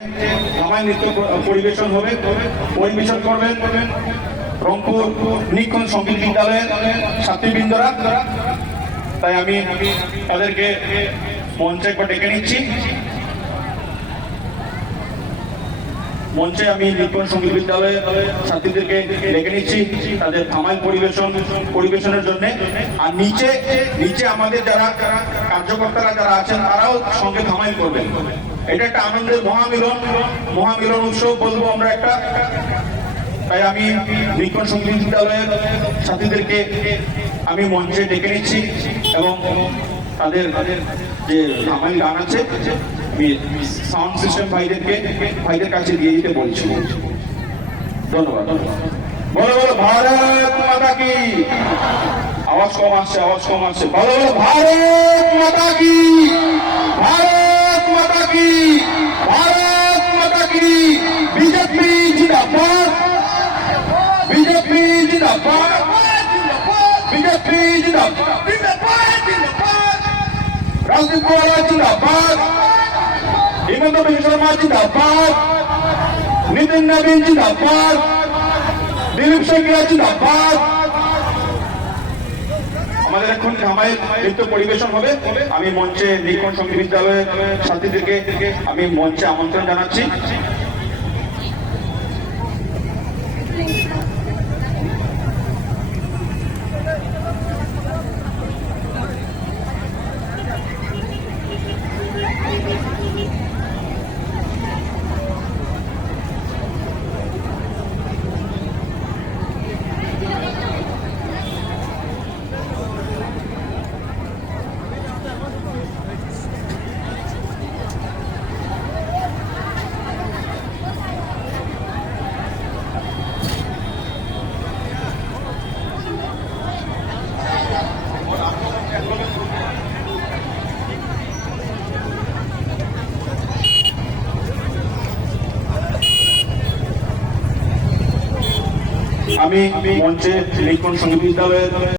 ধামাই নৃত্য পরিবেশন হবে, পরিবেশন করবেন রংপুর নিক্ষণ সঙ্গীত বিদ্যালয়ের ছাত্রীবৃন্দরা। তাই আমি তাদেরকে মঞ্চে একবার ডেকে নিচ্ছি। মঞ্চে আমি নিক্ষণ সঙ্গীত বিদ্যালয়ের ছাত্রীদেরকে ডেকে নিচ্ছি তাদের ধামাই পরিবেশনের জন্য। আর নিচে নিচে আমাদের যারা কার্যকর্তারা যারা আছেন তারাও সঙ্গে ধামাই করবেন। এটা একটা আনন্দের মহামিলন উৎসব বলবো আমরা একটা। তাই আমি নিক্ষণ সঙ্গীত বিদ্যালয়ের ছাত্রীদেরকে আমি মঞ্চে ডেকে নিচ্ছি এবং তাদের যে ধামাই গান আছে সাউন্ড সিস্টেম ভাইদের কাছে দিয়ে দিতে বলছি। ধন্যবাদ। বলো বলো ভারত মাতা কি। আওয়াজ কম আসছে বলো বলো ভারত মাতা কি, ভারত মাতা কি, ভারত মাতা কি। বিজেপি জিন্দাবাদ, বিজেপি জিন্দাবাদ, বিজেপি জিন্দাবাদ, রাজদীপ গোয়ালা জিন্দাবাদ, হিমন্ত বিশ্ব শর্মা জিন্দাবাদ, নিতিন নবীন জিন্দাবাদ, দিলীপ সেঙ্গিয়া জিন্দাবাদ। আমাদের এখন ধামাই নৃত্য পরিবেশন হবে। আমি মঞ্চে নিক্ষণ সঙ্গীত বিদ্যালয়ের ছাত্রীদেরকে আমি মঞ্চে আমন্ত্রণ জানাচ্ছি। আমি মঞ্চে নিক্ষণ সঙ্গীত বিদ্যালয়ের